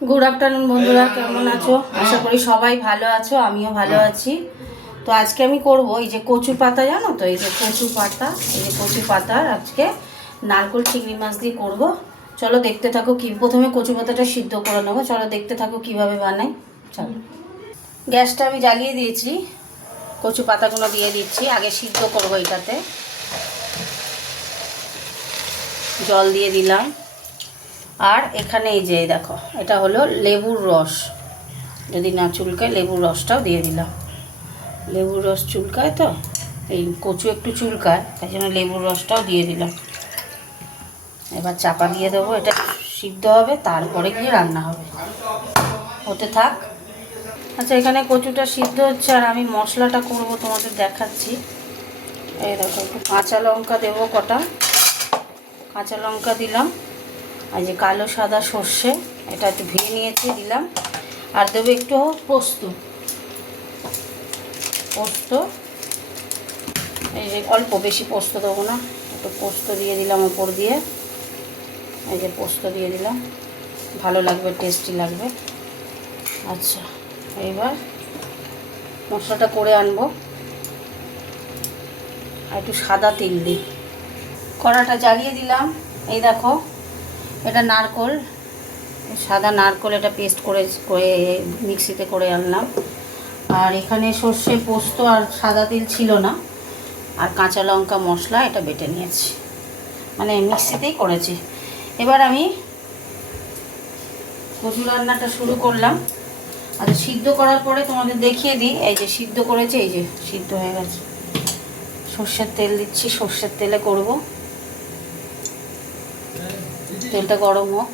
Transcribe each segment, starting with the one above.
Good afternoon বন্ধুরা, কেমন আছো? আশা করি সবাই ভালো আছো, আমিও ভালো আছি। তো আজকে আমি করব এই যে কচু পাতা, জানো তো, এই যে কচু পাতা, এই যে কচু পাতার আজকে নারকোল চিংড়ি মাছ দিয়ে করব। চলো দেখতে থাকো। কি প্রথমে কচু পাতাটা সিদ্ধ করে নেবো, চলো দেখতে থাকো কিভাবে বানাই। চলো, গ্যাসটা আমি জ্বালিয়ে দিয়েছি, কচু পাতাগুলো দিয়ে দিচ্ছি। আগে সিদ্ধ করব, এটাতে জল দিয়ে দিলাম। আর এখানে এই যে দেখো, এটা হলো লেবুর রস, যদি না চুলকায় লেবুর রসটাও দিয়ে দিলাম। লেবুর রস চুলকায় তো, এই কচু একটু চুলকায়, তাই জন্য লেবুর রসটাও দিয়ে দিলাম। এবার চাপা দিয়ে দেবো, এটা সিদ্ধ হবে, তারপরে গিয়ে রান্না হবে। হতে থাক। আচ্ছা, এখানে কচুটা সিদ্ধ হচ্ছে আর আমি মশলাটা করব, তোমাদের দেখাচ্ছি। এই দেখো, একটু কাঁচা লঙ্কা দেবো, কটা কাঁচা লঙ্কা দিলাম। আর যে কালো সাদা সর্ষে, এটা একটু ভেজে নিয়েছি, দিলাম। আর দেবো একটু পোস্ত, এই যে অল্প, বেশি পোস্ত দেবো না, একটু পোস্ত দিয়ে দিলাম ওপর দিয়ে। এই যে পোস্ত দিয়ে দিলাম, ভালো লাগবে, টেস্টি লাগবে। আচ্ছা, এইবার মশলাটা করে আনবো। আর একটু সাদা তিল দিই। কড়াটা জ্বালিয়ে দিলাম। এই দেখো, এটা নারকোল, সাদা নারকোল, এটা পেস্ট করে করে মিক্সিতে করে আনলাম। আর এখানে সর্ষে, পোস্ত আর সাদা তিল ছিল না, আর কাঁচা লঙ্কা মশলা এটা বেটে নিয়েছি, মানে মিক্সিতেই করেছি। এবার আমি কচু রান্নাটা শুরু করলাম। আর সিদ্ধ করার পরে তোমাদের দেখিয়ে দিই, এই যে সিদ্ধ করেছে, এই যে সিদ্ধ হয়ে গেছে। সর্ষের তেল দিচ্ছি, সর্ষের তেলে করব। তেলটা গরম হোক।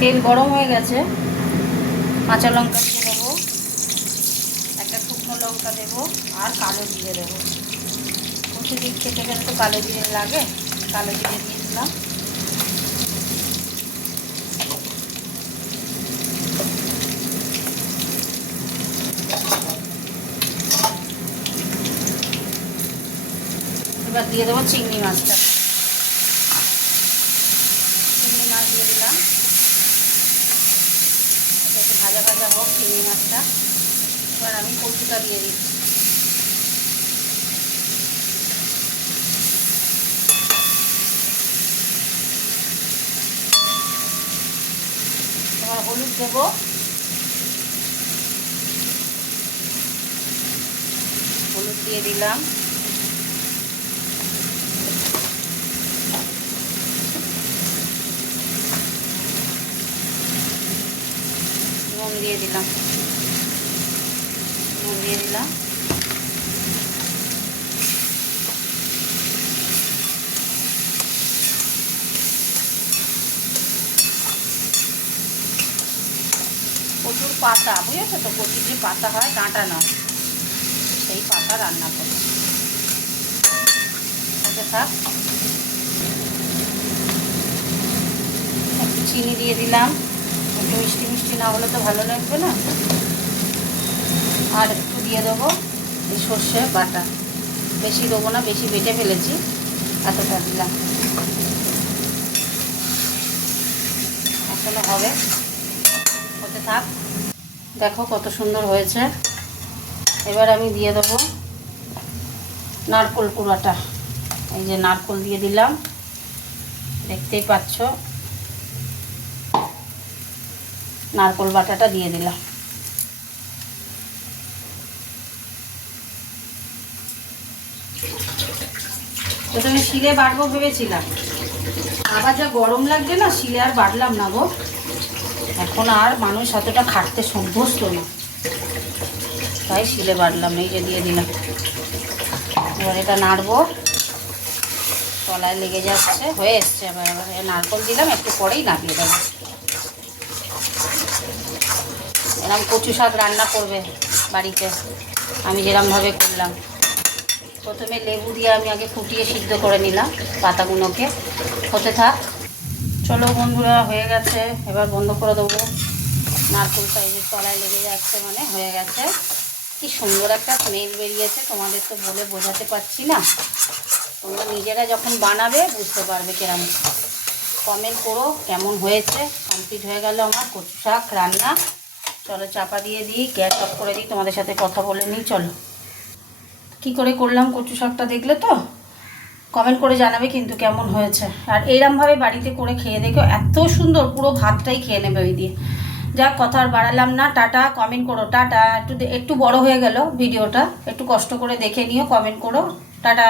তেল গরম হয়ে গেছে, কাঁচা লঙ্কা দিয়ে দেবো, একটা শুকনো লঙ্কা দেবো, আর কালো জিরে দেবো। কচু দিক খেতে গেলে তো কালো জিরে লাগে, কালো জিরে দিয়ে দিলাম। এবার দিয়ে দেবো চিংড়ি মাছটা, চিংড়ি মাছ দিয়ে দিলাম। এটা একটু ভাজা ভাজা হোক চিংড়ি মাছটা। এবার আমি কচুটা দিয়ে দিচ্ছি। এবার হলুদ দেবো, হলুদ দিয়ে দিলাম। নুন দিয়ে দিলাম, নুন দিয়ে দিলাম। কচুর পাতা, বুঝেছো তো, কচুর যে পাতা হয় ডাঁটা নয়, সেই পাতা রান্না করছি। আচ্ছা থাক। একটু চিনি দিয়ে দিলাম, একটু মিষ্টি মিষ্টি না হলে তো ভালো লাগবে না। আর একটু দিয়ে দেবো এই সর্ষে বাটা, বেশি দেবো না, বেশি বেটে ফেলেছি, এতটা দিলাম। এখনো হবে, হতে থাক। দেখো কত সুন্দর হয়েছে। এবার আমি দিয়ে দেবো নারকোল কুড়াটা, এই যে নারকোল দিয়ে দিলাম, দেখতেই পাচ্ছ, নারকোল বাটাটা দিয়ে দিলাম। প্রথমে শিলে বাটবো ভেবেছিলাম, আবার যা গরম লাগছে না, শিলে আর বাটলাম না গো। এখন আর মানুষ এতটা খাটতে অভ্যস্ত না, তাই শিলে বাটলাম। এই যে দিয়ে দিলাম। এবার এটা নাড়বো, তলায় লেগে যাচ্ছে, হয়ে এসছে। এবার নারকোল দিলাম, একটু পরেই নামিয়ে দেবো। এরকম কচু শাক রান্না করবে বাড়িতে, আমি যেরকমভাবে করলাম। প্রথমে লেবু দিয়ে আমি আগে ফুটিয়ে সিদ্ধ করে নিলাম পাতাগুলোকে। হতে থাক। চলো বন্ধুরা, হয়ে গেছে, এবার বন্ধ করে দেবো। নারকেলটা এই যে তলায় লেগে যাচ্ছে, মানে হয়ে গেছে। কি সুন্দর একটা স্মেল বেরিয়েছে, তোমাদের তো বলে বোঝাতে পারছি না। তোমরা নিজেরা যখন বানাবে বুঝতে পারবে কেরম। কমেন্ট করো কেমন হয়েছে। কমপ্লিট হয়ে গেল আমার কচু শাক রান্না। চলো চাপা দিয়ে দিই, গ্যাস অফ করে দিই, তোমাদের সাথে কথা বলে নিই। চলো কি করে করলাম কচু শাকটা দেখলে তো, কমেন্ট করে জানাবে কিন্তু কেমন হয়েছে। আর এইরমভাবে বাড়িতে করে খেয়ে দেখো, এত সুন্দর, পুরো ভাতটাই খেয়ে নেবে ওই দিয়ে। যাক কথা আর বাড়ালাম না, টাটা। কমেন্ট করো, টাটা। একটু বড় হয়ে গেল ভিডিওটা, একটু কষ্ট করে দেখে নিও, কমেন্ট করো, টাটা।